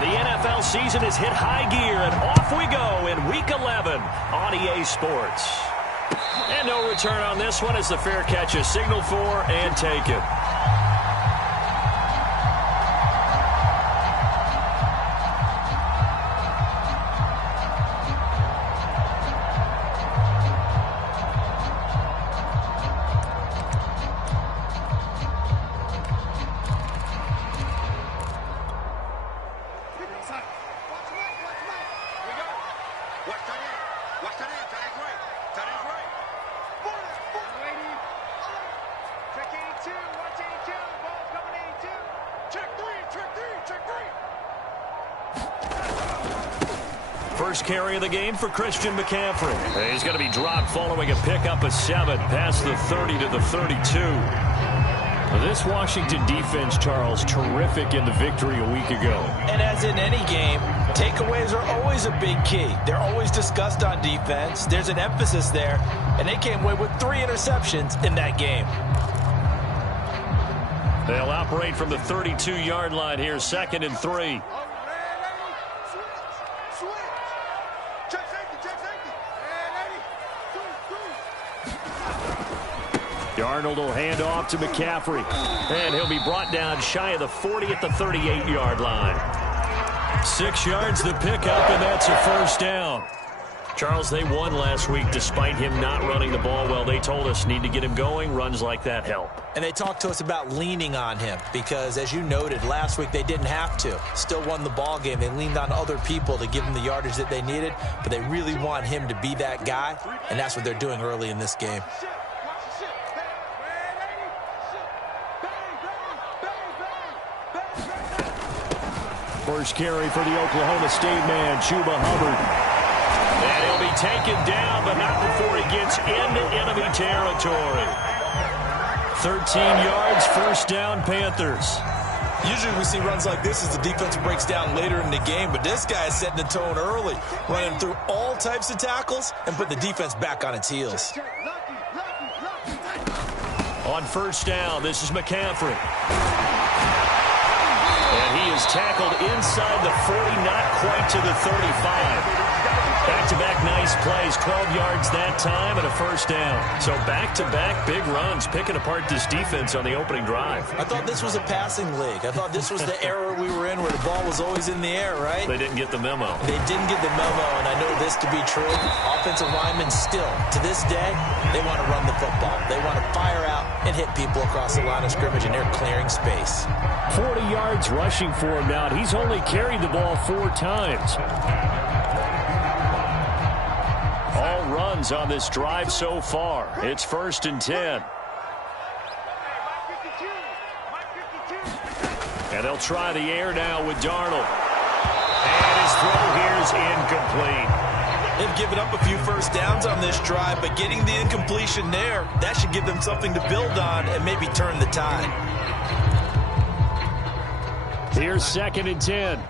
The NFL season has hit high gear, and off we go in Week 11 on EA Sports. And no return on this one as the fair catch is signaled for and taken. First carry of the game for Christian McCaffrey. He's going to be dropped following a pickup of 7 past the 30 to the 32. This Washington defense, Charles, terrific in the victory a week ago. And as in any game, takeaways are always a big key. They're always discussed on defense. There's an emphasis there, and they came away with 3 interceptions in that game. They'll operate from the 32-yard line here, 2nd and 3. Darnold will hand off to McCaffrey. And he'll be brought down shy of the 40 at the 38-yard line. 6 yards the pickup, and that's a first down. Charles, they won last week despite him not running the ball well. They told us need to get him going. Runs like that help. And they talked to us about leaning on him because, as you noted, last week they didn't have to. Still won the ball game. They leaned on other people to give them the yardage that they needed, but they really want him to be that guy, and that's what they're doing early in this game. First carry for the Oklahoma State man, Chuba Hubbard. And he'll be taken down, but not before he gets into enemy territory. 13 yards, first down, Panthers. Usually we see runs like this as the defense breaks down later in the game, but this guy is setting the tone early, running through all types of tackles and put the defense back on its heels. On first down, this is McCaffrey. And he is tackled inside the 40, not quite to the 35. Back-to-back nice plays, 12 yards that time and a first down. So back-to-back big runs, picking apart this defense on the opening drive. I thought this was a passing league. I thought this was the era we were in where the ball was always in the air, right? They didn't get the memo. They didn't get the memo, and I know this to be true. Offensive linemen still, to this day, they want to run the football. They want to fire out and hit people across the line of scrimmage, and they're clearing space. 40 yards rushing for him now. He's only carried the ball 4 times. All runs on this drive so far. It's 1st and 10. And they'll try the air now with Darnold. And his throw here is incomplete. They've given up a few first downs on this drive, but getting the incompletion there, that should give them something to build on and maybe turn the tide. Here's 2nd and 10.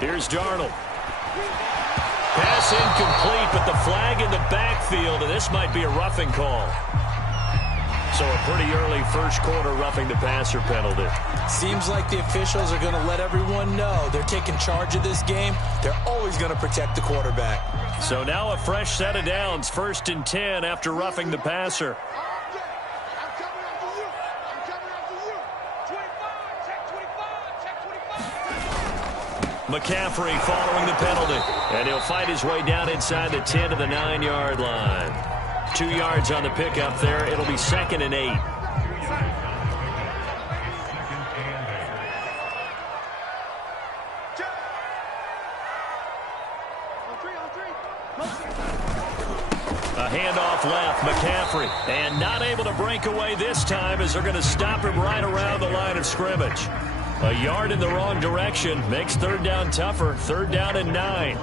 Here's Darnold. Pass incomplete, but the flag in the backfield, and this might be a roughing call. So a pretty early first quarter roughing the passer penalty. Seems like the officials are going to let everyone know they're taking charge of this game. They're always going to protect the quarterback. So now a fresh set of downs, 1st and 10 after roughing the passer. McCaffrey following the penalty, and he'll fight his way down inside the 10 to the 9-yard line. 2 yards on the pickup there. It'll be 2nd and 8. A handoff left, McCaffrey, and not able to break away this time as they're going to stop him right around the line of scrimmage. A yard in the wrong direction makes 3rd down tougher. 3rd down and 9.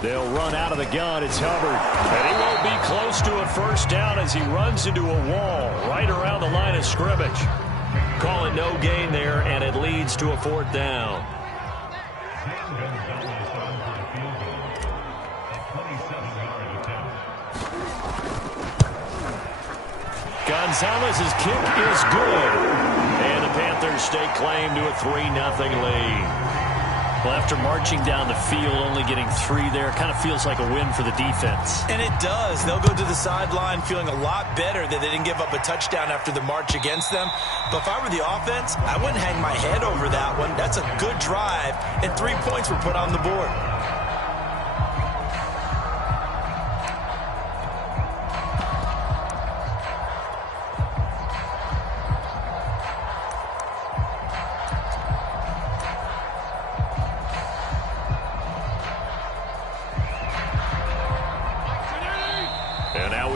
They'll run out of the gun. It's Hubbard. And he won't be close to a first down as he runs into a wall right around the line of scrimmage. Call it no gain there, and it leads to a 4th down. Gonzalez's kick is good. And the Panthers stake claim to a 3-0 lead. Well, after marching down the field, only getting 3 there, kind of feels like a win for the defense. And it does. They'll go to the sideline feeling a lot better that they didn't give up a touchdown after the march against them. But if I were the offense, I wouldn't hang my head over that one. That's a good drive, and 3 points were put on the board.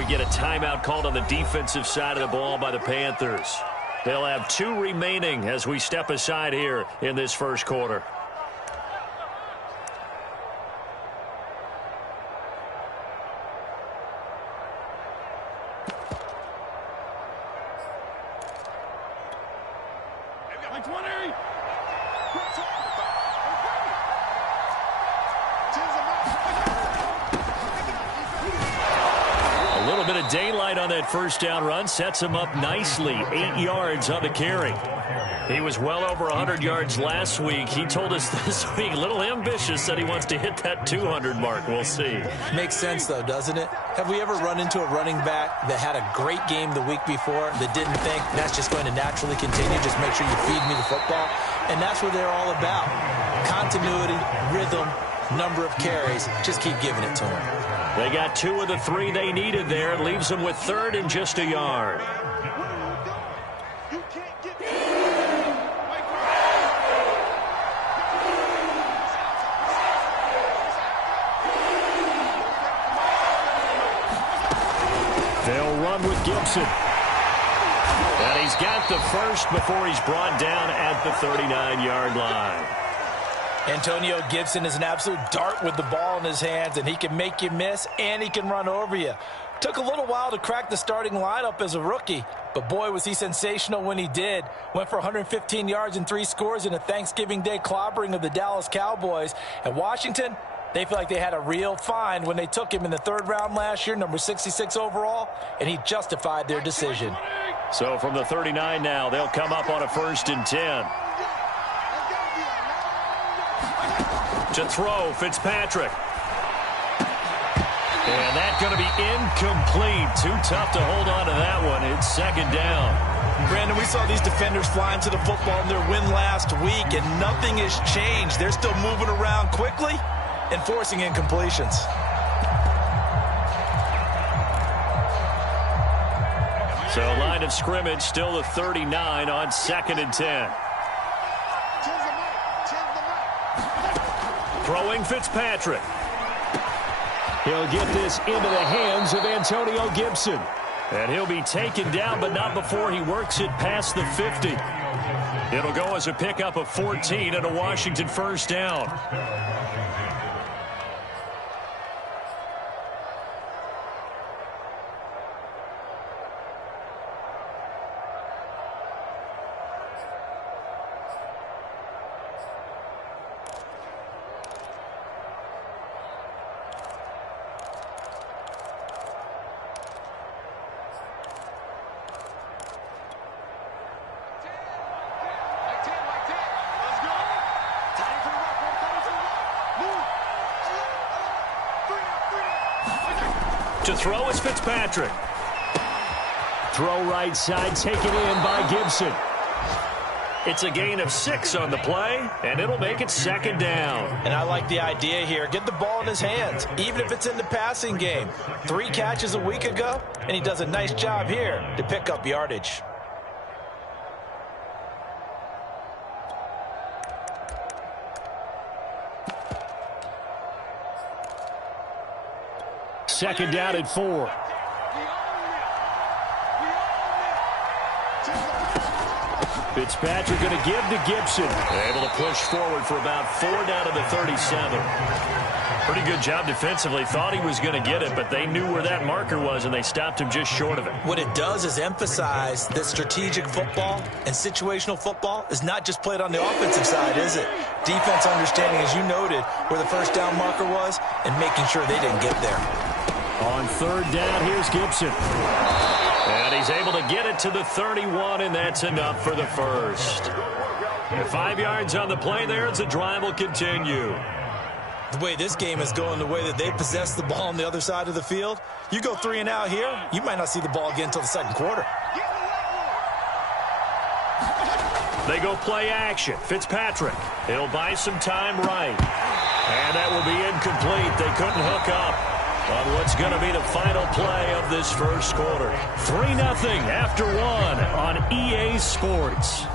Get a timeout called on the defensive side of the ball by the Panthers. They'll have 2 remaining as we step aside here in this first quarter. Daylight on that first down run sets him up nicely. 8 yards on the carry. He was well over 100 yards last week. He told us this week, a little ambitious, that he wants to hit that 200 mark. We'll see. Makes sense, though, doesn't it? Have we ever run into a running back that had a great game the week before that didn't think that's just going to naturally continue? Just make sure you feed me the football. And that's what they're all about. Continuity, rhythm, number of carries. Just keep giving it to them. They got 2 of the 3 they needed there. It leaves them with 3rd and just a yard. They'll run with Gibson. And he's got the first before he's brought down at the 39-yard line. Antonio Gibson is an absolute dart with the ball in his hands, and he can make you miss, and he can run over you. Took a little while to crack the starting lineup as a rookie, but boy, was he sensational when he did. Went for 115 yards and 3 scores in a Thanksgiving Day clobbering of the Dallas Cowboys. And Washington, they feel like they had a real find when they took him in the 3rd round last year, number 66 overall, and he justified their decision. So from the 39 now, they'll come up on a 1st and 10. To throw, Fitzpatrick. And that's going to be incomplete. Too tough to hold on to that one. It's 2nd down. Brandon, we saw these defenders flying to the football in their win last week, and nothing has changed. They're still moving around quickly and forcing incompletions. So line of scrimmage still the 39 on 2nd and 10. Throwing Fitzpatrick. He'll get this into the hands of Antonio Gibson. And he'll be taken down, but not before he works it past the 50. It'll go as a pickup of 14 and a Washington 1st down. To throw is Fitzpatrick. Throw right side, taken in by Gibson. It's a gain of 6 on the play, and it'll make it 2nd down. And I like the idea here. Get the ball in his hands, even if it's in the passing game. 3 catches a week ago, and he does a nice job here to pick up yardage. Second down at 4. Fitzpatrick going to give to Gibson. Able to push forward for about 4 down to the 37. Pretty good job defensively. Thought he was going to get it, but they knew where that marker was, and they stopped him just short of it. What it does is emphasize that strategic football and situational football is not just played on the offensive side, is it? Defense understanding, as you noted, where the first down marker was and making sure they didn't get there. On third down, here's Gibson. And he's able to get it to the 31, and that's enough for the first. And 5 yards on the play there as the drive will continue. The way this game is going, the way that they possess the ball on the other side of the field, you go 3 and out here, you might not see the ball again until the second quarter. They go play action. Fitzpatrick. He'll buy some time right. And that will be incomplete. They couldn't hook up on what's going to be the final play of this first quarter. 3-0 after 1 on EA Sports.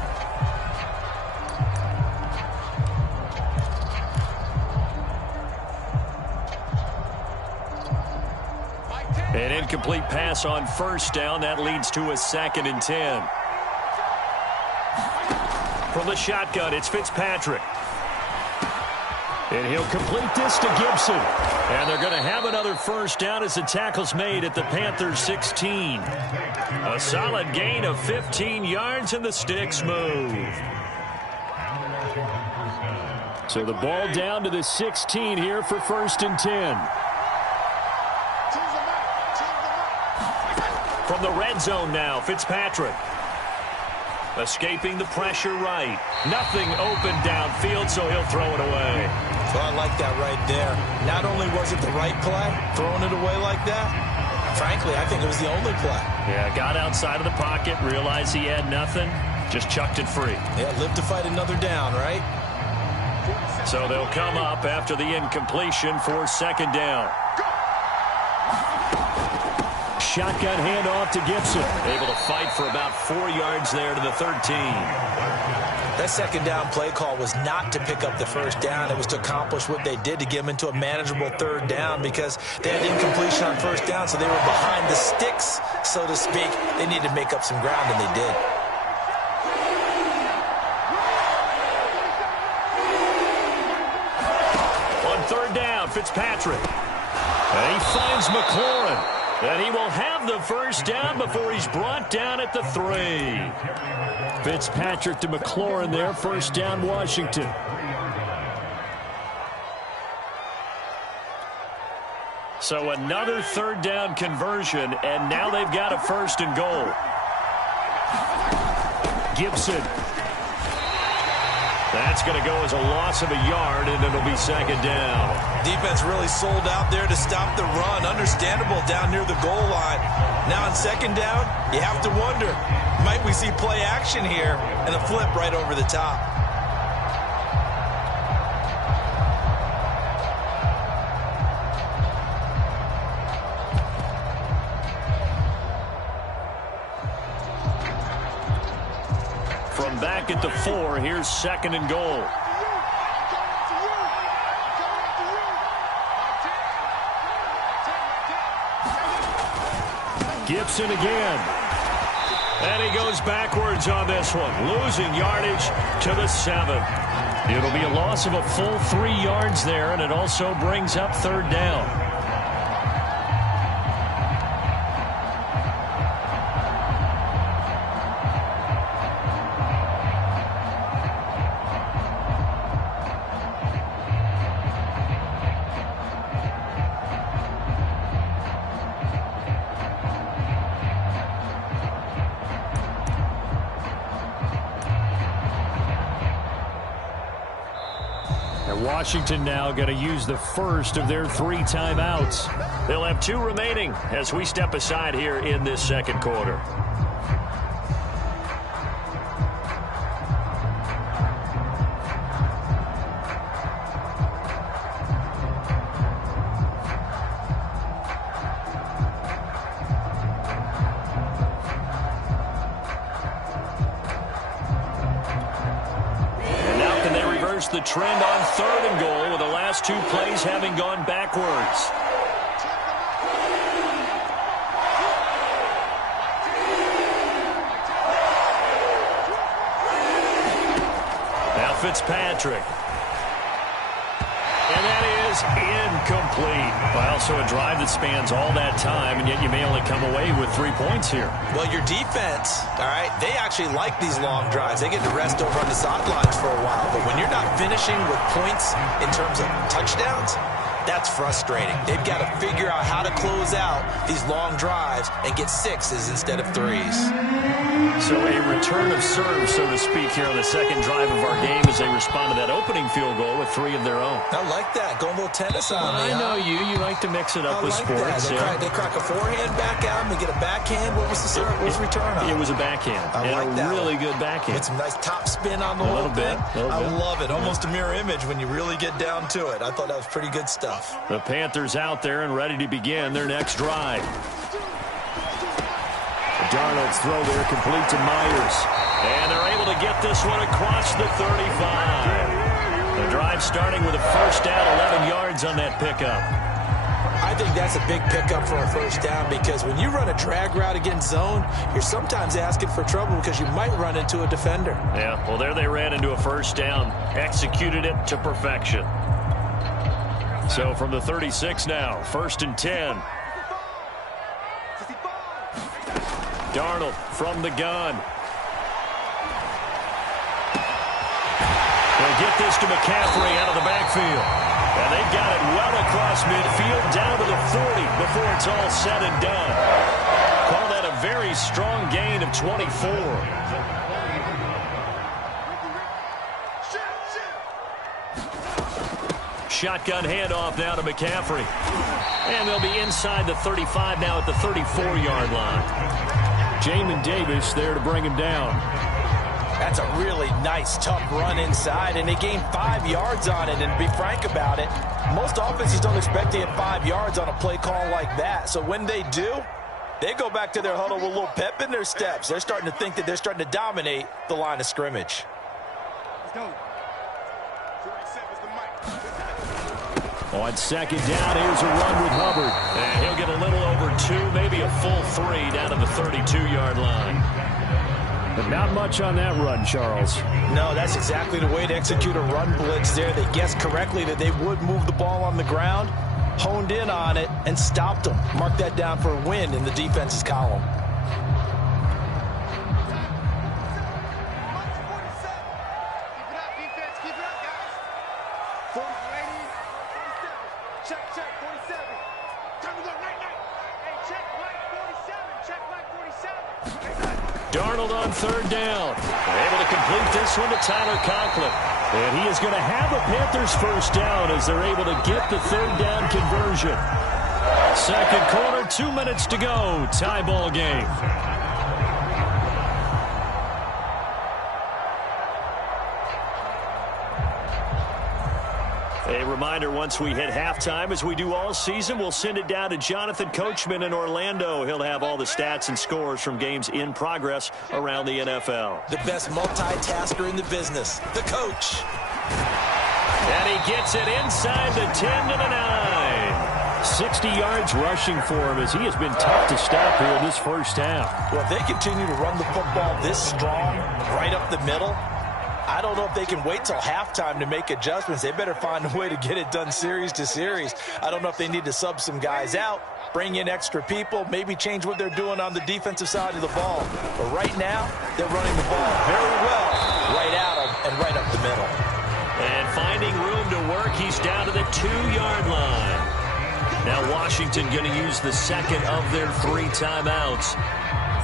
An incomplete pass on first down. That leads to a 2nd and 10. From the shotgun, it's Fitzpatrick. And he'll complete this to Gibson. And they're going to have another first down as the tackle's made at the Panthers' 16. A solid gain of 15 yards, and the sticks move. So the ball down to the 16 here for 1st and 10. From the red zone now, Fitzpatrick. Escaping the pressure right. Nothing open downfield, so he'll throw it away. Well, I like that right there. Not only was it the right play, throwing it away like that, frankly, I think it was the only play. Yeah, got outside of the pocket, realized he had nothing, just chucked it free. Yeah, live to fight another down, right? So they'll come up after the incompletion for 2nd down. Shotgun handoff to Gibson. Able to fight for about 4 yards there to the 13. That 2nd down play call was not to pick up the first down. It was to accomplish what they did to get them into a manageable 3rd down because they had incompletion on first down, so they were behind the sticks, so to speak. They needed to make up some ground, and they did. On 3rd down, Fitzpatrick. And he finds McLaurin. And he will have the first down before he's brought down at the 3. Fitzpatrick to McLaurin there. First down, Washington. So another 3rd down conversion, and now they've got a 1st and goal. Gibson. That's going to go as a loss of a yard, and it'll be 2nd down. Defense really sold out there to stop the run. Understandable down near the goal line. Now on 2nd down, you have to wonder, might we see play action here and a flip right over the top? From back at the 4, here's 2nd and goal. Gibson again. And he goes backwards on this one, losing yardage to the 7. It'll be a loss of a full 3 yards there, and it also brings up 3rd down. Washington now going to use the first of their 3 timeouts. They'll have 2 remaining as we step aside here in this 2nd quarter. The trend on 3rd and goal with the last 2 plays having gone backwards. Now Fitzpatrick. And that is is incomplete. Well, so a drive that spans all that time, and yet you may only come away with 3 points here. Well, your defense, all right, they actually like these long drives. They get to rest over on the sidelines for a while. But when you're not finishing with points in terms of touchdowns, that's frustrating. They've got to figure out how to close out these long drives and get 6s instead of 3s. So a return of serve, so to speak, here on the second drive of our game as they respond to that opening field goal with 3 of their own. I like that. Going a little tennis on me. I know you. You like to mix it up with sports. They crack a forehand back out and they get a backhand. What was the serve? What was the return on? It was a backhand. I like that. Really good backhand. Get some nice top spin on the whole thing. I love it. Almost a mirror image when you really get down to it. I thought that was pretty good stuff. The Panthers out there and ready to begin their next drive. Darnold's throw there complete to Myers. And they're able to get this one across the 35. The drive starting with a first down, 11 yards on that pickup. I think that's a big pickup for a first down because when you run a drag route against zone, you're sometimes asking for trouble because you might run into a defender. Yeah, well, there they ran into a first down. Executed it to perfection. So from the 36 now, 1st and 10. Darnold from the gun. They'll get this to McCaffrey out of the backfield. And they've got it well across midfield down to the 40 before it's all said and done. Call that a very strong gain of 24. Shotgun handoff now to McCaffrey. And they'll be inside the 35 now at the 34-yard line. Jamin Davis there to bring him down. That's a really nice, tough run inside, and they gained 5 yards on it. And to be frank about it, most offenses don't expect to get 5 yards on a play call like that. So when they do, they go back to their huddle with a little pep in their steps. They're starting to think that they're starting to dominate the line of scrimmage. Let's go. On second down, here's a run with Hubbard. And he'll get a little over 2, maybe a full 3 down to the 32-yard line. But not much on that run, Charles. No, that's exactly the way to execute a run blitz there. They guessed correctly that they would move the ball on the ground, honed in on it, and stopped them. Mark that down for a win in the defense's column. Darnold on third down. They're able to complete this one to Tyler Conklin. And he is going to have the Panthers first down as they're able to get the third down conversion. Second quarter, 2 minutes to go. Tie ball game. A reminder, once we hit halftime, as we do all season, we'll send it down to Jonathan Coachman in Orlando. He'll have all the stats and scores from games in progress around the NFL. The best multitasker in the business, the coach. And he gets it inside the 10 to the 9. 60 yards rushing for him as he has been tough to stop here in this first half. Well, if they continue to run the football this strong, right up the middle, I don't know if they can wait till halftime to make adjustments. They better find a way to get it done series to series. I don't know if they need to sub some guys out, bring in extra people, maybe change what they're doing on the defensive side of the ball. But right now, they're running the ball very well right at them and right up the middle. And finding room to work, he's down to the 2-yard line. Now Washington going to use the second of their 3 timeouts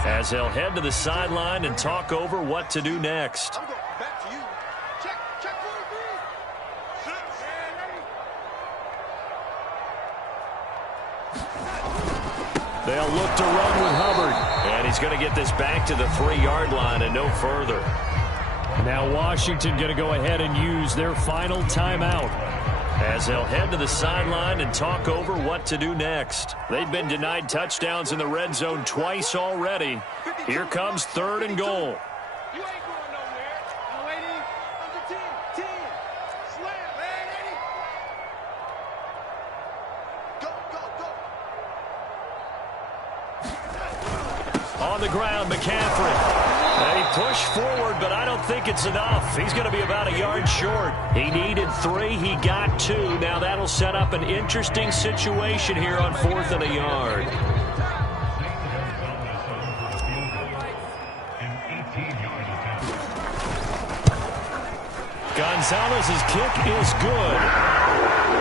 as they'll head to the sideline and talk over what to do next. They'll look to run with Hubbard. And he's going to get this back to the 3-yard line and no further. Now Washington going to go ahead and use their final timeout as they'll head to the sideline and talk over what to do next. They've been denied touchdowns in the red zone twice already. Here comes 3rd and goal. On the ground, McCaffrey. And he push forward, but I don't think it's enough. He's going to be about a yard short. He needed 3. He got 2. Now that'll set up an interesting situation here on 4th and a yard. Gonzalez's kick is good.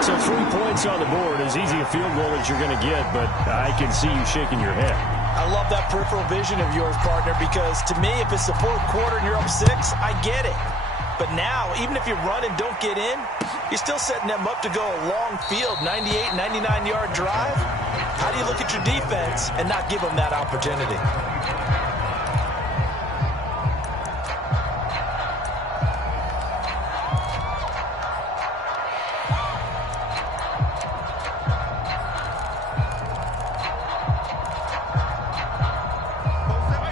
So 3 points on the board, as easy a field goal as you're going to get, but I can see you shaking your head. I love that peripheral vision of yours, partner, because to me, if it's the 4th quarter and you're up 6, I get it. But now, even if you run and don't get in, you're still setting them up to go a long field, 98, 99-yard drive. How do you look at your defense and not give them that opportunity?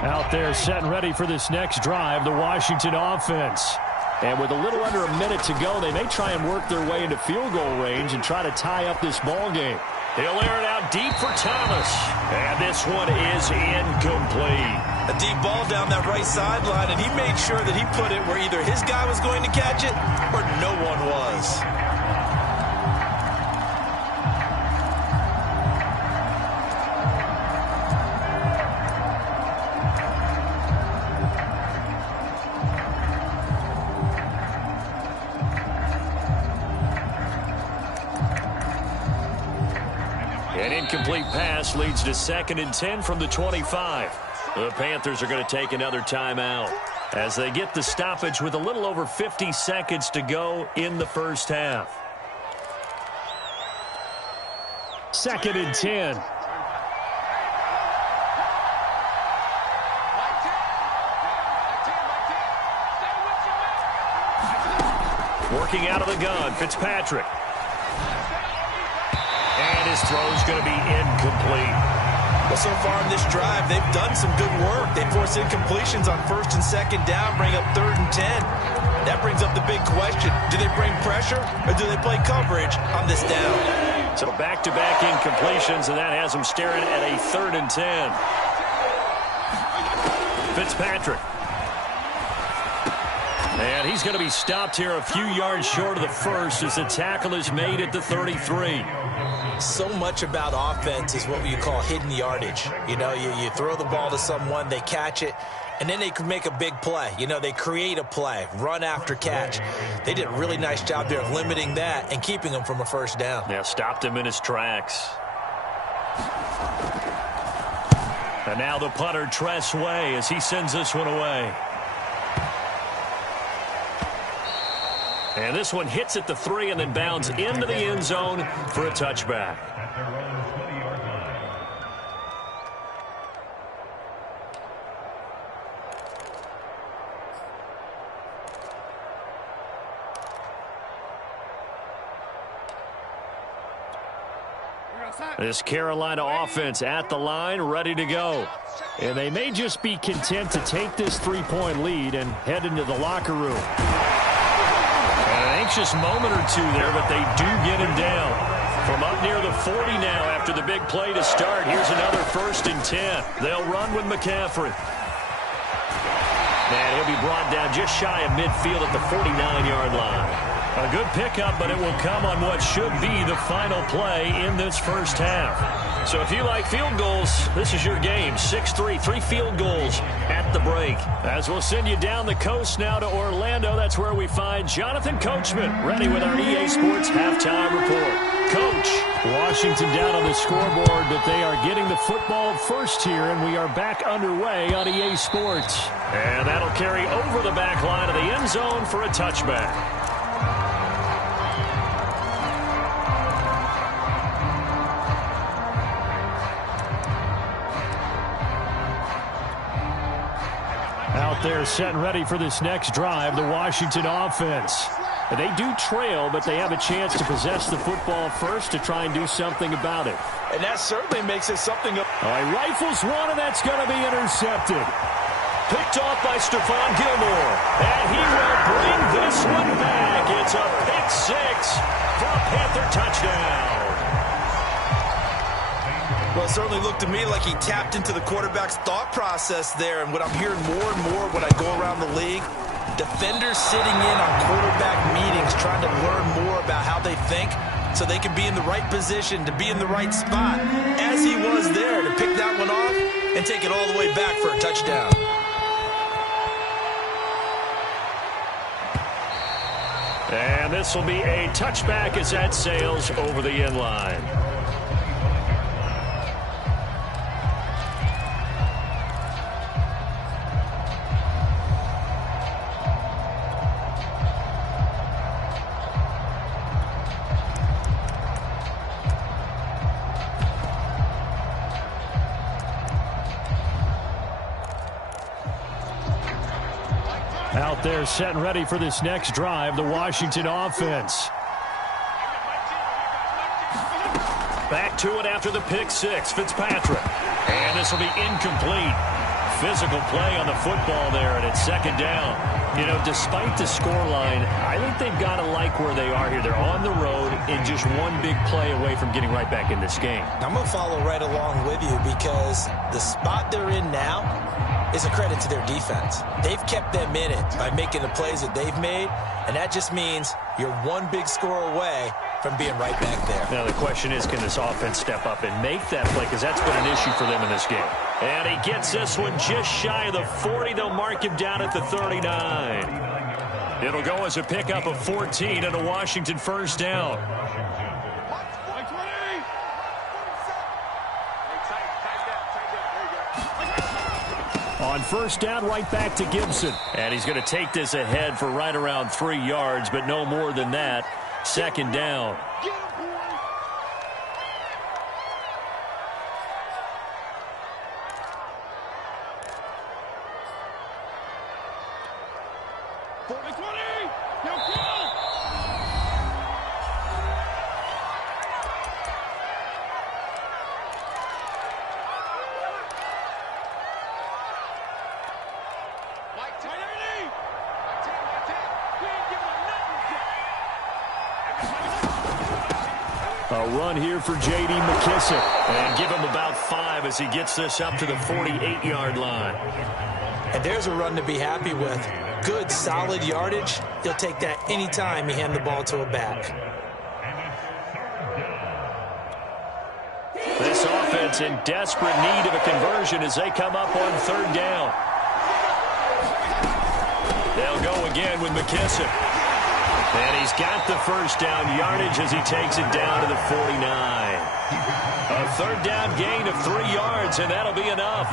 Out there set and ready for this next drive, the Washington offense. And with a little under a minute to go, they may try and work their way into field goal range and try to tie up this ball game. He'll air it out deep for Thomas. And this one is incomplete. A deep ball down that right sideline, and he made sure that he put it where either his guy was going to catch it or no one was. An incomplete pass leads to 2nd and 10 from the 25. The Panthers are going to take another timeout as they get the stoppage with a little over 50 seconds to go in the first half. 2nd and 10. Working out of the gun, Fitzpatrick. And his throw's going to be incomplete. Well, so far in this drive, they've done some good work. They force incompletions on 1st and 2nd down, bring up 3rd and 10. That brings up the big question. Do they bring pressure or do they play coverage on this down? So back-to-back incompletions, and that has them staring at a 3rd and 10. Fitzpatrick. And he's going to be stopped here a few yards short of the first as the tackle is made at the 33. So much about offense is what you call hidden yardage. You know, you throw the ball to someone, they catch it, and then they can make a big play. You know, they create a play, run after catch. They did a really nice job there of limiting that and keeping him from a first down. Yeah, stopped him in his tracks. And now the punter, Tress Way, as he sends this one away. And this one hits at the 3 and then bounds into the end zone for a touchback. This Carolina offense at the line, ready to go. And they may just be content to take this 3-point lead and head into the locker room. An anxious moment or two there, but they do get him down. From up near the 40 now after the big play to start. Here's another 1st and 10. They'll run with McCaffrey. And he'll be brought down just shy of midfield at the 49-yard line. A good pickup, but it will come on what should be the final play in this first half. So if you like field goals, this is your game. 6-3, 3 field goals at the break. As we'll send you down the coast now to Orlando, that's where we find Jonathan Coachman ready with our EA Sports Halftime Report. Coach. Washington down on the scoreboard, but they are getting the football first here, and we are back underway on EA Sports. And that'll carry over the back line of the end zone for a touchback. Out there set and ready for this next drive, the Washington offense. They do trail, but they have a chance to possess the football first to try and do something about it. And that certainly makes it something. He rifles one, and that's going to be intercepted. Picked off by Stephon Gilmore. And he will bring this one back. It's a pick 6 for a Panther touchdown. Well, it certainly looked to me like he tapped into the quarterback's thought process there. And what I'm hearing more and more when I go around the league, defenders sitting in on quarterback meetings trying to learn more about how they think so they can be in the right position, to be in the right spot, as he was there, to pick that one off and take it all the way back for a touchdown. And this will be a touchback as that sails over the end line. Out there set and ready for this next drive, the Washington offense. Back to it after the pick six, Fitzpatrick. And this will be incomplete. Physical play on the football there, and it's second down. You know, despite the scoreline, I think they've got to like where they are here. They're on the road and just one big play away from getting right back in this game. I'm going to follow right along with you because the spot they're in now is a credit to their defense. They've kept them in it by making the plays that they've made, and that just means you're one big score away from being right back there. Now the question is, can this offense step up and make that play? Because that's been an issue for them in this game. And he gets this one just shy of the 40. They'll mark him down at the 39. It'll go as a pickup of 14 and a Washington first down. On first down, right back to Gibson. And he's going to take this ahead for right around 3 yards, but no more than that. Second down. A run here for J.D. McKissick. And give him about 5 as he gets this up to the 48-yard line. And there's a run to be happy with. Good, solid yardage. He'll take that anytime you hand the ball to a back. This offense in desperate need of a conversion as they come up on third down. They'll go again with McKissick. And he's got the first down yardage as he takes it down to the 49. A third down gain of 3 yards, and that'll be enough.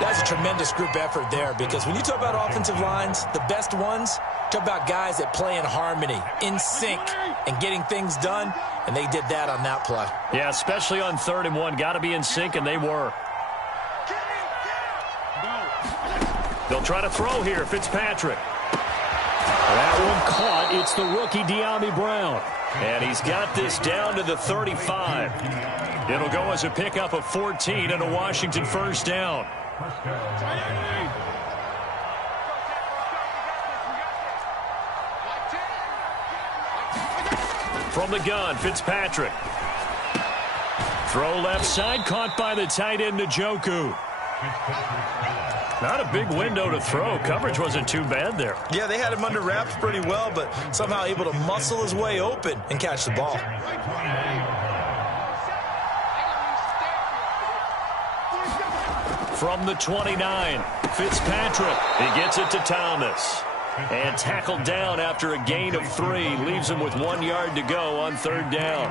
That's a tremendous group effort there, because when you talk about offensive lines, the best ones, talk about guys that play in harmony, in sync, and getting things done, and they did that on that play. Yeah, especially on 3rd and 1. Got to be in sync, and they were. They'll try to throw here, Fitzpatrick. That one caught. It's the rookie De'Ami Brown. And he's got this down to the 35. It'll go as a pickup of 14 and a Washington first down. From the gun, Fitzpatrick. Throw left side, caught by the tight end, Njoku. Not a big window to throw. Coverage wasn't too bad there. Yeah, they had him under wraps pretty well, but somehow able to muscle his way open and catch the ball. From the 29, Fitzpatrick. He gets it to Thomas. And tackled down after a gain of 3. Leaves him with 1 yard to go on third down.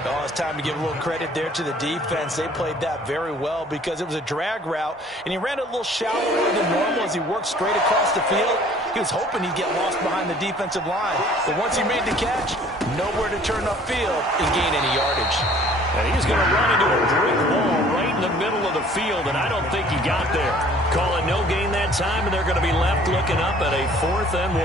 Oh, it's time to give a little credit there to the defense. They played that very well because it was a drag route, and he ran it a little shallower than normal as he worked straight across the field. He was hoping he'd get lost behind the defensive line. But once he made the catch, nowhere to turn upfield and gain any yardage. And he's going to run into a brick wall right in the middle of the field, and I don't think he got there. Call it no gain that time, and they're going to be left looking up at a 4th and 1.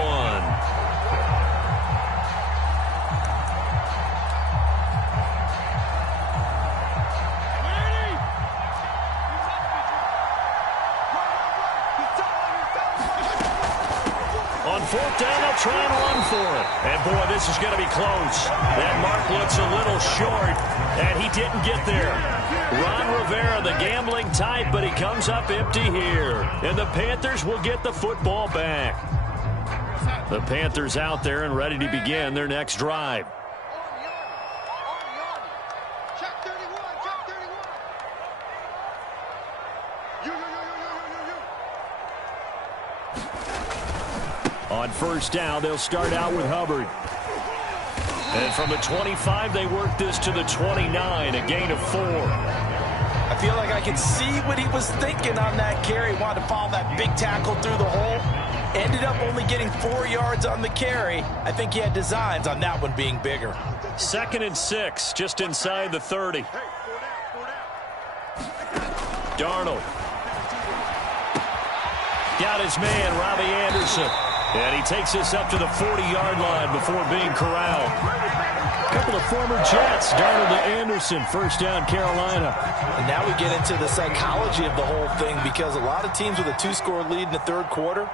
On fourth down, they'll try and run for it. And, boy, this is going to be close. That mark looks a little short, and he didn't get there. Ron Rivera, the gambling type, but he comes up empty here. And the Panthers will get the football back. The Panthers out there and ready to begin their next drive. On first down, they'll start out with Hubbard. And from the 25, they work this to the 29, a gain of 4. I feel like I can see what he was thinking on that carry. Wanted to follow that big tackle through the hole. Ended up only getting 4 yards on the carry. I think he had designs on that one being bigger. 2nd and 6, just inside the 30. Darnold. Got his man, Robbie Anderson. And he takes us up to the 40-yard line before being corralled. A couple of former Jets, Darnold to Anderson, first down Carolina. And now we get into the psychology of the whole thing, because a lot of teams with a 2-score lead in the third quarter,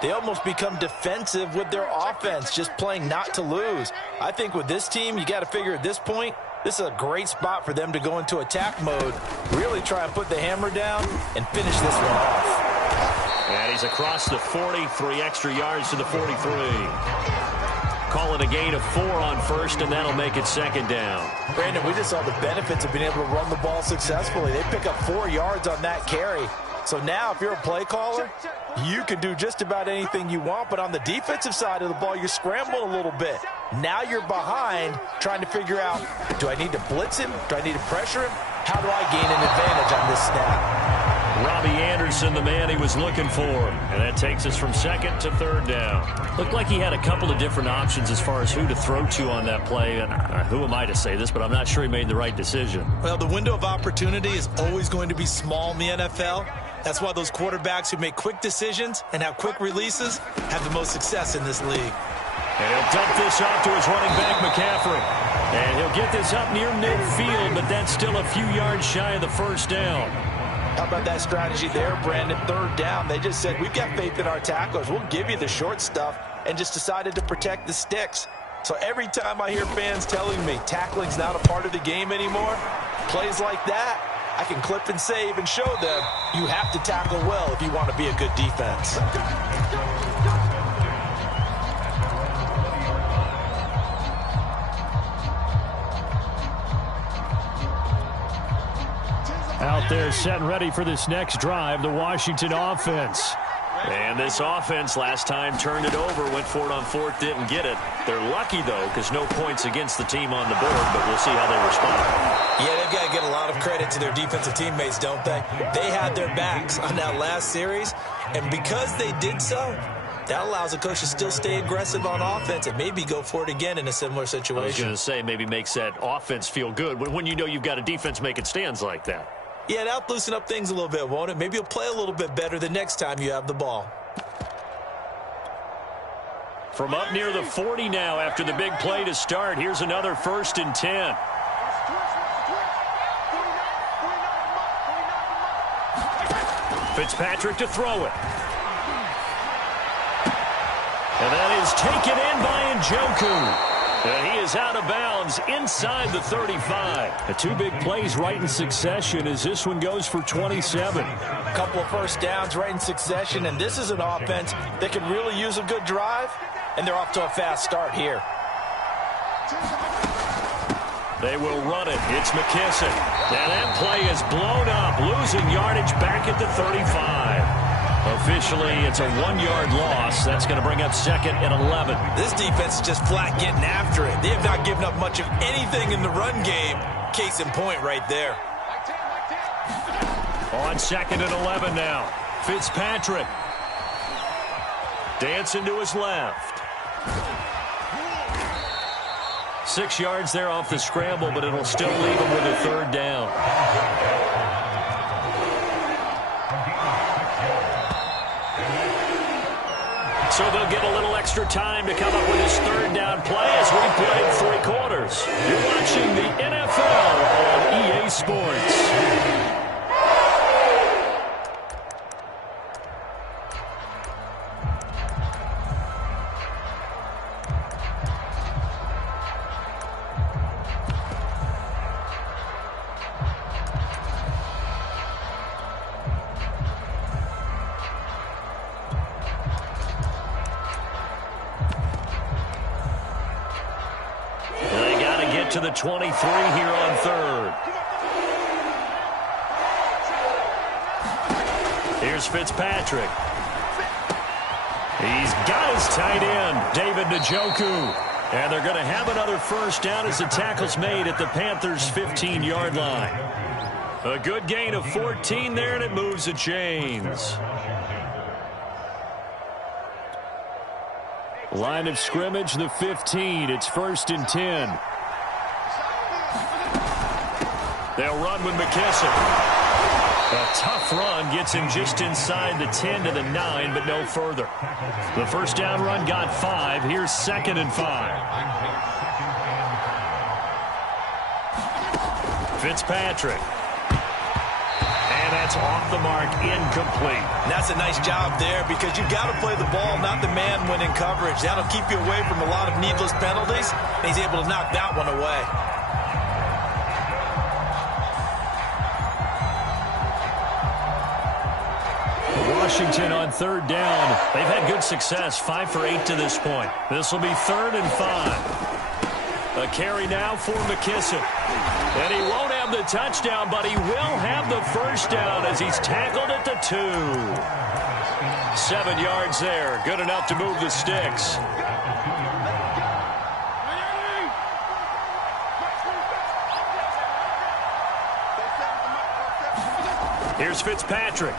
they almost become defensive with their offense, just playing not to lose. I think with this team, you got to figure at this point, this is a great spot for them to go into attack mode, really try and put the hammer down and finish this one off. And he's across the 40, 3 extra yards to the 43. Call it a gain of 4 on first, and that'll make it 2nd down. Brandon, we just saw the benefits of being able to run the ball successfully. They pick up 4 yards on that carry. So now if you're a play caller, you can do just about anything you want, but on the defensive side of the ball, you're scrambling a little bit. Now you're behind trying to figure out, do I need to blitz him? Do I need to pressure him? How do I gain an advantage on this snap? Robbie Anderson, the man he was looking for. And that takes us from 2nd to 3rd down. Looked like he had a couple of different options as far as who to throw to on that play. And who am I to say this, but I'm not sure he made the right decision. Well, the window of opportunity is always going to be small in the NFL. That's why those quarterbacks who make quick decisions and have quick releases have the most success in this league. And he'll dump this off to his running back, McCaffrey. And he'll get this up near midfield, but that's still a few yards shy of the first down. How about that strategy there, Brandon? 3rd down, they just said, we've got faith in our tacklers. We'll give you the short stuff, and just decided to protect the sticks. So every time I hear fans telling me tackling's not a part of the game anymore, plays like that, I can clip and save and show them you have to tackle well if you want to be a good defense. Out there set and ready for this next drive, the Washington offense. And this offense last time turned it over, went for it on 4th, didn't get it. They're lucky, though, because no points against the team on the board, but we'll see how they respond. Yeah, they've got to get a lot of credit to their defensive teammates, don't they? They had their backs on that last series, and because they did so, that allows the coach to still stay aggressive on offense and maybe go for it again in a similar situation. I was going to say, maybe makes that offense feel good when you know you've got a defense making stands like that. Yeah, that'll loosen up things a little bit, won't it? Maybe you'll play a little bit better the next time you have the ball. From up near the 40 now after the big play to start, here's another 1st and 10. Fitzpatrick to throw it. And that is taken in by Njoku. And he is out of bounds inside the 35. The 2 big plays right in succession as this one goes for 27. A couple of first downs right in succession, and this is an offense that can really use a good drive, and they're off to a fast start here. They will run it. It's McKissick. And that play is blown up, losing yardage back at the 35. Officially, it's a 1-yard loss. That's going to bring up 2nd and 11. This defense is just flat getting after it. They have not given up much of anything in the run game. Case in point right there. On 2nd and 11 now. Fitzpatrick. Dancing to his left. 6 yards there off the scramble, but it'll still leave him with a 3rd down. So they'll get a little extra time to come up with his 3rd down play as we played 3 quarters. You're watching the NFL on EA Sports. to the 23 here on third. Here's Fitzpatrick. He's got his tight end, David Njoku. And they're going to have another first down as the tackle's made at the Panthers' 15-yard line. A good gain of 14 there, and it moves the chains. Line of scrimmage, the 15. It's 1st and 10. They'll run with McKissick. A tough run gets him just inside the 10 to the 9, but no further. The first down run got 5. Here's 2nd and 5. Fitzpatrick. And that's off the mark, incomplete. And that's a nice job there because you've got to play the ball, not the man when in coverage. That'll keep you away from a lot of needless penalties, and he's able to knock that one away. Washington on 3rd down. They've had good success, 5 for 8 to this point. This will be 3rd and 5. A carry now for McKissick. And he won't have the touchdown, but he will have the first down as he's tackled at the 2. 7 yards there. Good enough to move the sticks. Here's Fitzpatrick.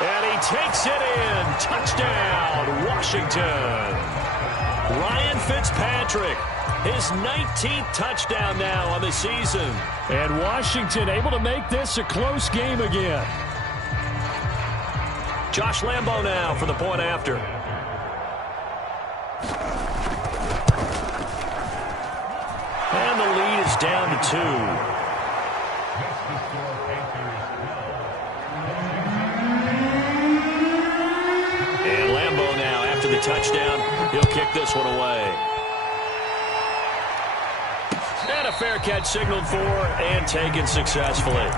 And he takes it in. Touchdown, Washington. Ryan Fitzpatrick, his 19th touchdown now on the season. And Washington able to make this a close game again. Josh Lambo now for the point after. And the lead is down to 2. The touchdown, he'll kick this one away. And a fair catch signaled for and taken successfully.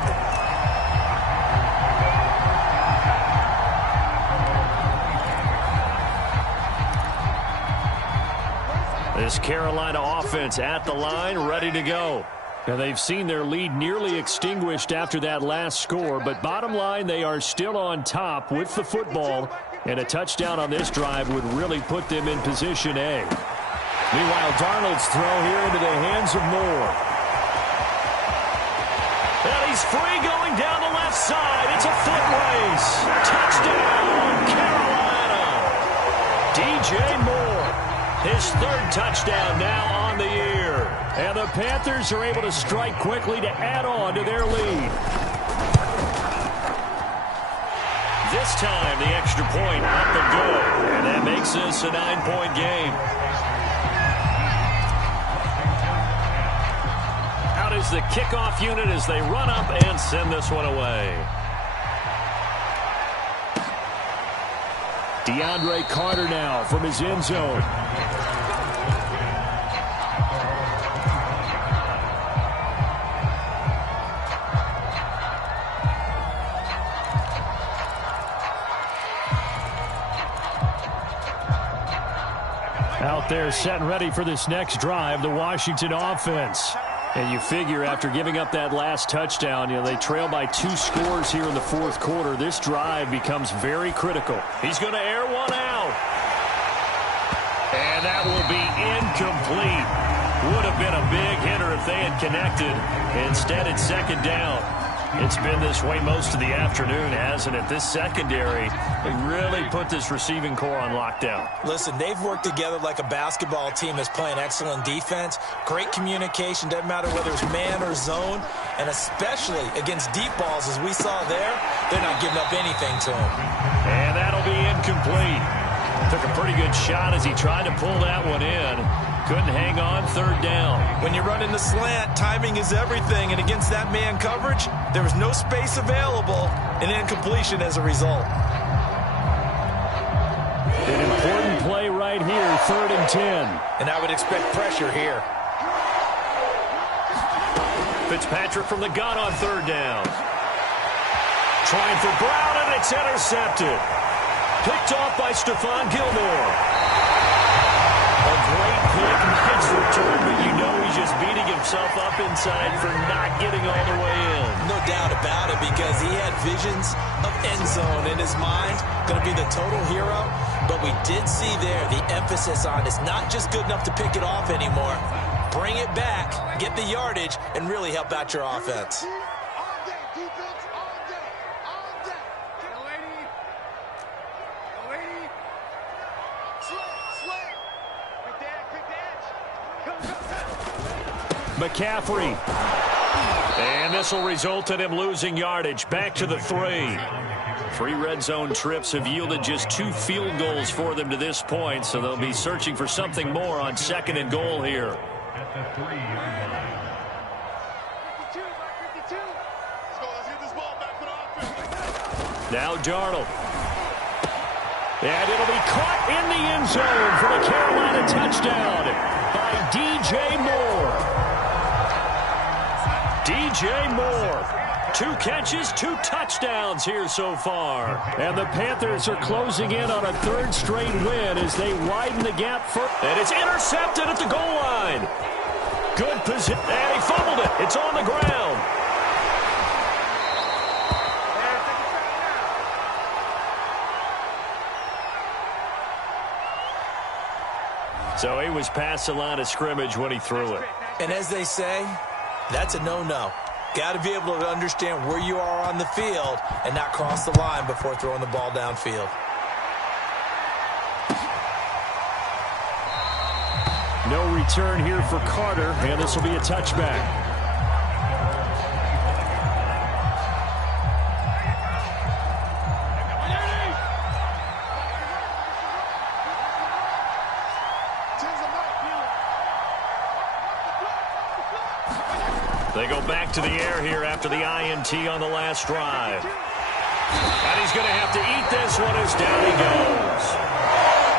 This Carolina offense at the line, ready to go. Now, they've seen their lead nearly extinguished after that last score, but bottom line, they are still on top with the football, and a touchdown on this drive would really put them in position A. Meanwhile, Darnold's throw here into the hands of Moore. And he's free going down the left side. It's a foot race. Touchdown, Carolina. DJ Moore, his 3rd touchdown now on the year. And the Panthers are able to strike quickly to add on to their lead. This time, the extra point up and good. And that makes this a 9-point game. Out is the kickoff unit as they run up and send this one away. DeAndre Carter now from his end zone. Out there set and ready for this next drive, the Washington offense. And you figure after giving up that last touchdown, they trail by 2 scores here in the 4th quarter. This drive becomes very critical. He's going to air one out. And that will be incomplete. Would have been a big hitter if they had connected. Instead, it's 2nd down. It's been this way most of the afternoon, hasn't it? This secondary, they really put this receiving core on lockdown. Listen, they've worked together like a basketball team that's playing excellent defense. Great communication, doesn't matter whether it's man or zone. And especially against deep balls, as we saw there, they're not giving up anything to them. And that'll be incomplete. Took a pretty good shot as he tried to pull that one in. Couldn't hang on, 3rd down. When you run in the slant, timing is everything. And against that man coverage, there was no space available, and incompletion as a result. An important play right here, 3rd and 10. And I would expect pressure here. Fitzpatrick from the gun on 3rd down. Trying for Brown, and it's intercepted. Picked off by Stephon Gilmore. A great pick, nice return, but you know he's just beating himself up inside for not getting all the way in. No doubt about it, because he had visions of end zone in his mind, going to be the total hero. But we did see there the emphasis on it's not just good enough to pick it off anymore. Bring it back, get the yardage, and really help out your offense. McCaffrey. And this will result in him losing yardage. Back to the 3. 3 red zone trips have yielded just 2 field goals for them to this point, so they'll be searching for something more on 2nd and goal here. At the 3-yard line. Now Darnold. And it'll be caught in the end zone for the Carolina touchdown by DJ Moore. DJ Moore, 2 catches, 2 touchdowns here so far. And the Panthers are closing in on a 3rd straight win as they widen the gap further. And it's intercepted at the goal line. Good position. And he fumbled it. It's on the ground. So he was past the line of scrimmage when he threw it. And as they say, that's a no-no. Got to be able to understand where you are on the field and not cross the line before throwing the ball downfield. No return here for Carter, and this will be a touchback. They go back to the air here after the INT on the last drive. And he's going to have to eat this one as down he goes.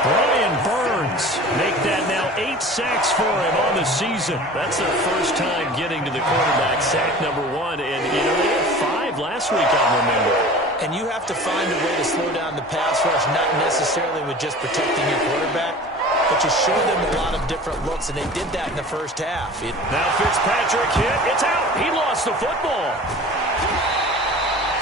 Brian Burns make that now 8 sacks for him on the season. That's their first time getting to the quarterback, sack number 1. And, you know, they had 5 last week, I remember. And you have to find a way to slow down the pass rush, not necessarily with just protecting your quarterback, but you show them a lot of different looks, and they did that in the first half. Now Fitzpatrick hit. It's out. He lost the football.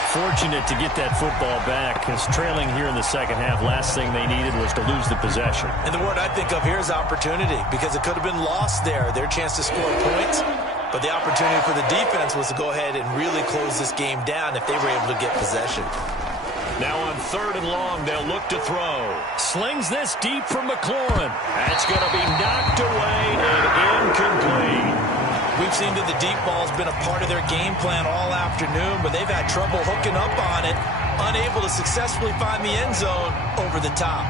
Fortunate to get that football back, because trailing here in the second half, last thing they needed was to lose the possession. And the word I think of here is opportunity, because it could have been lost there, their chance to score points. But the opportunity for the defense was to go ahead and really close this game down if they were able to get possession. Now on 3rd and long, they'll look to throw. Slings this deep from McLaurin. That's going to be knocked away and incomplete. We've seen that the deep ball's been a part of their game plan all afternoon, but they've had trouble hooking up on it, unable to successfully find the end zone over the top.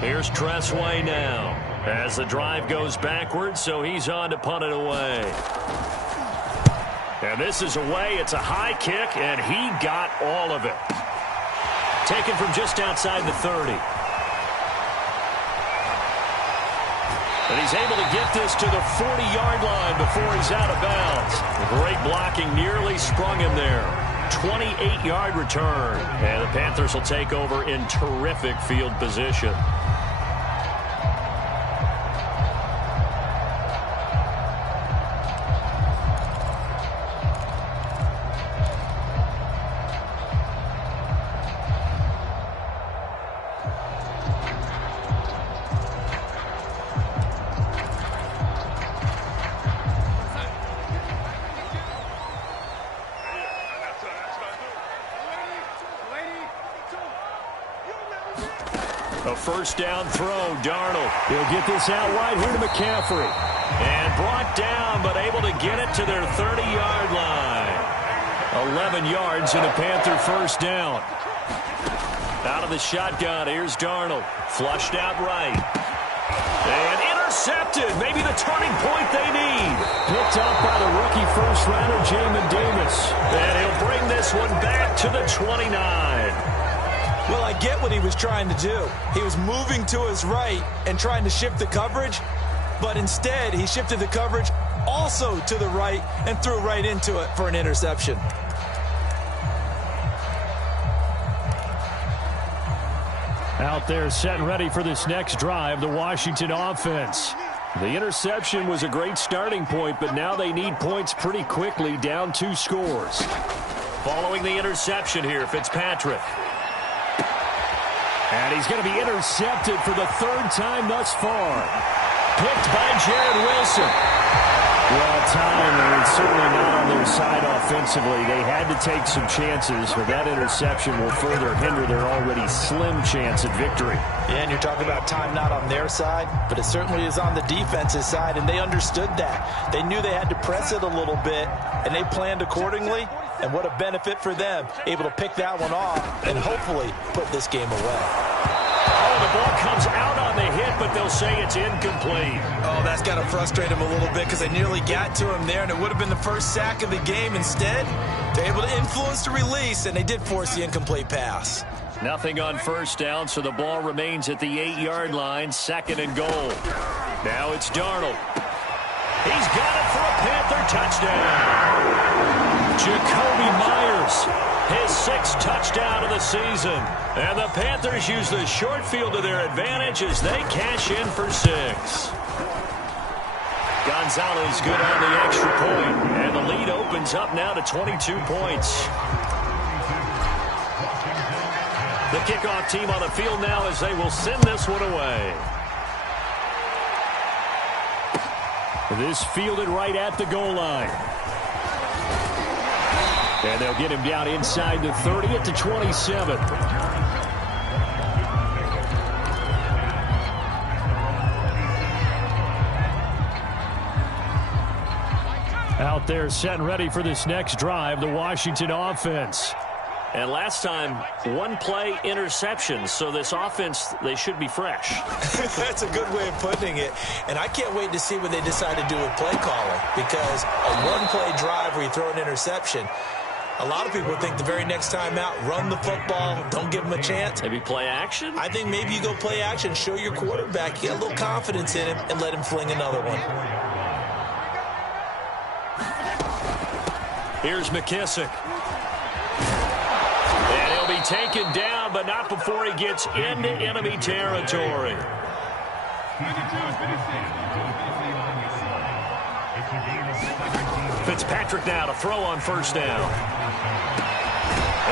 Here's Tressway now as the drive goes backwards, so he's on to punt it away. And this is away. It's a high kick, and he got all of it. Taken from just outside the 30. And he's able to get this to the 40-yard line before he's out of bounds. Great blocking nearly sprung him there. 28-yard return. And the Panthers will take over in terrific field position. A first down throw, Darnold. He'll get this out wide here to McCaffrey. And brought down, but able to get it to their 30-yard line. 11 yards and a Panther first down. Out of the shotgun, here's Darnold. Flushed out right. And intercepted. Maybe the turning point they need. Picked up by the rookie first-rounder, Jamin Davis. And he'll bring this one back to the 29. Well, I get what he was trying to do. He was moving to his right and trying to shift the coverage, but instead he shifted the coverage also to the right and threw right into it for an interception. Out there set and ready for this next drive, the Washington offense. The interception was a great starting point, but now they need points pretty quickly, down 2 scores. Following the interception here, Fitzpatrick. And he's going to be intercepted for the 3rd time thus far. Picked by Jared Wilson. Well, time is certainly not on their side offensively. They had to take some chances, but that interception will further hinder their already slim chance at victory. Yeah, and you're talking about time not on their side, but it certainly is on the defense's side, and they understood that. They knew they had to press it a little bit, and they planned accordingly, and what a benefit for them, able to pick that one off and hopefully put this game away. Oh, the ball comes out on the hit, but they'll say it's incomplete. Oh, that's got to frustrate him a little bit because they nearly got to him there, and it would have been the first sack of the game. Instead, they're able to influence the release, and they did force the incomplete pass. Nothing on first down, so the ball remains at the 8-yard line, 2nd and goal. Now it's Darnold. He's got it for a Panther touchdown. Jacoby Myers, his 6th touchdown of the season. And the Panthers use the short field to their advantage as they cash in for 6. Gonzalez good on the extra point, and the lead opens up now to 22 points. The kickoff team on the field now as they will send this one away. This fielded right at the goal line. And they'll get him down inside the 30 at the 27. Out there set and ready for this next drive, the Washington offense. And last time, 1-play interception, so this offense, they should be fresh. That's a good way of putting it. And I can't wait to see what they decide to do with play calling, because a 1-play drive where you throw an interception, a lot of people think the very next time out, run the football, don't give them a chance. Maybe play action? I think maybe you go play action, show your quarterback, you get a little confidence in him, and let him fling another one. Here's McKissick. And he'll be taken down, but not before he gets into enemy territory. Fitzpatrick now to throw on first down.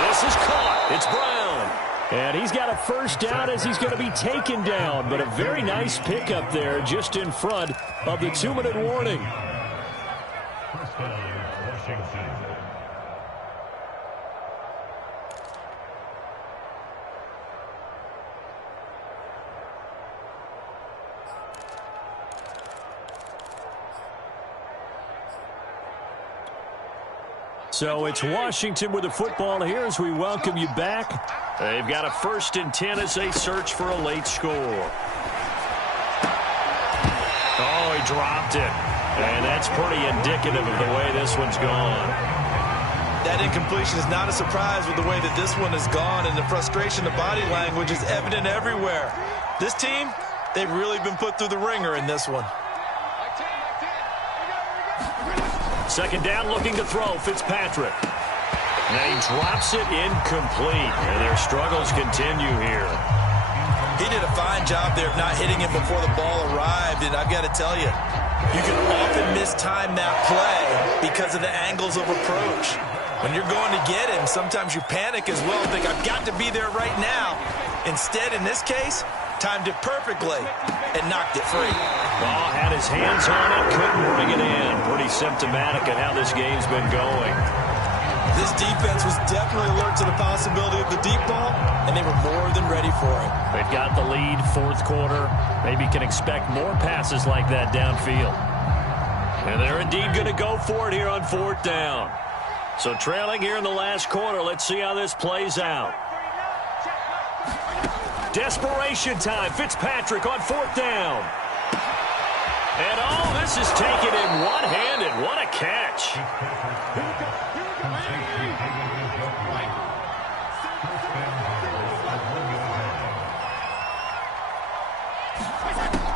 This is caught. It's Brown. And he's got a first down as he's going to be taken down, but a very nice pickup there just in front of the 2-minute warning. First down, Washington. So it's Washington with the football here as we welcome you back. They've got a 1st and 10 as they search for a late score. Oh, he dropped it. And that's pretty indicative of the way this one's gone. That incompletion is not a surprise with the way that this one has gone, and the frustration, the body language is evident everywhere. This team, they've really been put through the ringer in this one. 2nd down, looking to throw, Fitzpatrick. And he drops it incomplete, and their struggles continue here. He did a fine job there of not hitting him before the ball arrived, and I've got to tell you, you can often mistime that play because of the angles of approach. When you're going to get him, sometimes you panic as well, think, I've got to be there right now. Instead, in this case, timed it perfectly and knocked it free. Ball had his hands on it, couldn't bring it in. Pretty symptomatic of how this game's been going. This defense was definitely alert to the possibility of the deep ball, and they were more than ready for it. They've got the lead, 4th quarter. Maybe can expect more passes like that downfield. And they're indeed going to go for it here on 4th down. So trailing here in the last quarter, let's see how this plays out. Desperation time. Fitzpatrick on 4th down. And oh, this is taken in one-handed. What a catch.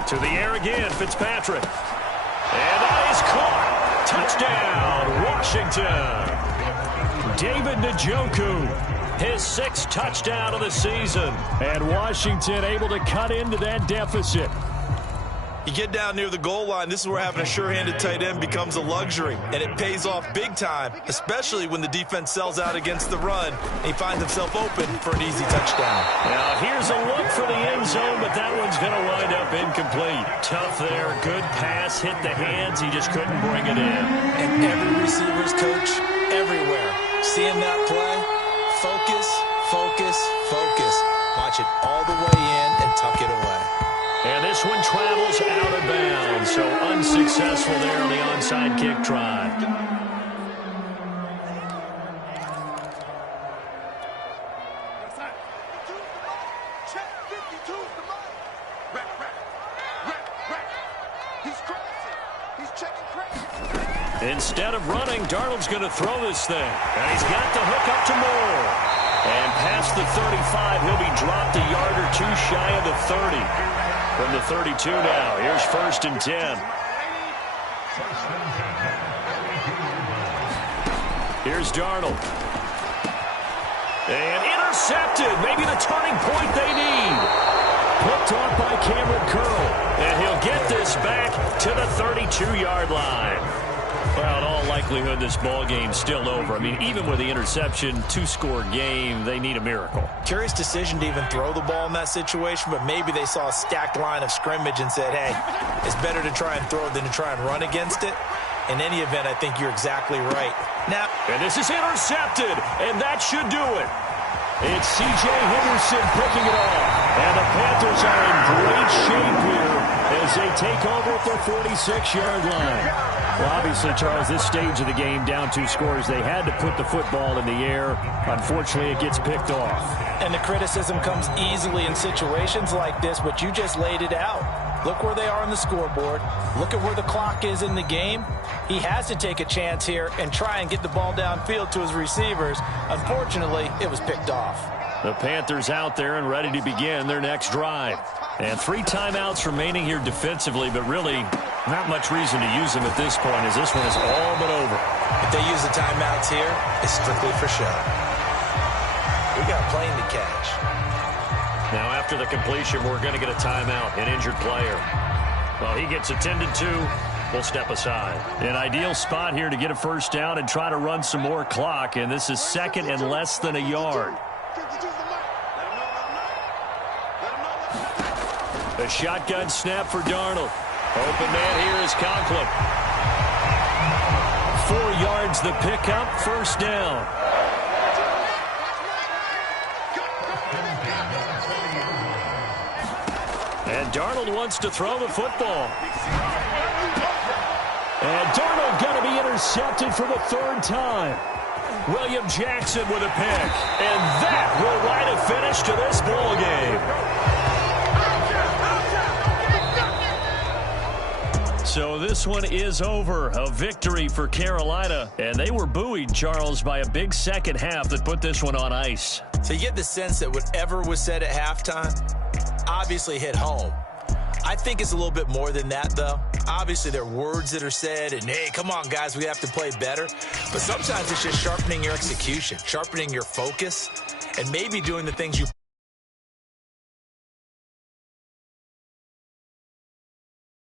To the air again, Fitzpatrick. And that is caught. Touchdown, Washington. David Njoku, his 6th touchdown of the season. And Washington able to cut into that deficit. You get down near the goal line, this is where having a sure-handed tight end becomes a luxury, and it pays off big time, especially when the defense sells out against the run, and he finds himself open for an easy touchdown. Now, here's a look for the end zone, but that one's going to wind up incomplete. Tough there, good pass, hit the hands, he just couldn't bring it in. And every receiver's coach, everywhere, seeing that play, focus, focus, focus. Watch it all the way in and tuck it away. And this one travels out of bounds, so unsuccessful there on the onside kick try. Instead of running, Darnold's going to throw this thing. And he's got the hook up to Moore. And past the 35, he'll be dropped a yard or two shy of the 30. From the 32 now, here's 1st and 10. Here's Darnold. And intercepted, maybe the turning point they need. Picked off by Cameron Curl. And he'll get this back to the 32-yard line. Well, in all likelihood, this ball game's still over. I mean, even with the interception, 2-score game, they need a miracle. Curious decision to even throw the ball in that situation, but maybe they saw a stacked line of scrimmage and said, hey, it's better to try and throw than to try and run against it. In any event, I think you're exactly right. Now, and this is intercepted, and that should do it. It's C.J. Henderson picking it off. And the Panthers are in great shape here as they take over at their 46-yard line. Well, obviously, Charles, this stage of the game, down 2 scores, they had to put the football in the air. Unfortunately, it gets picked off. And the criticism comes easily in situations like this, but you just laid it out. Look where they are on the scoreboard. Look at where the clock is in the game. He has to take a chance here and try and get the ball downfield to his receivers. Unfortunately, it was picked off. The Panthers out there and ready to begin their next drive. And 3 timeouts remaining here defensively, but really not much reason to use them at this point as this one is all but over. If they use the timeouts here, it's strictly for show. We got a plane to catch. Now after the completion, we're going to get a timeout, an injured player. Well, he gets attended to. We'll step aside. An ideal spot here to get a first down and try to run some more clock, and this is 2nd and less than a yard. A shotgun snap for Darnold. Open man here is Conklin. 4 yards the pickup, first down. And Darnold wants to throw the football. And Darnold going to be intercepted for the 3rd time. William Jackson with a pick. And that will write a finish to this ball game. So this one is over. A victory for Carolina. And they were buoyed, Charles, by a big second half that put this one on ice. So you get the sense that whatever was said at halftime obviously hit home. I think it's a little bit more than that, though. Obviously, there are words that are said, and, hey, come on, guys, we have to play better. But sometimes it's just sharpening your execution, sharpening your focus, and maybe doing the things you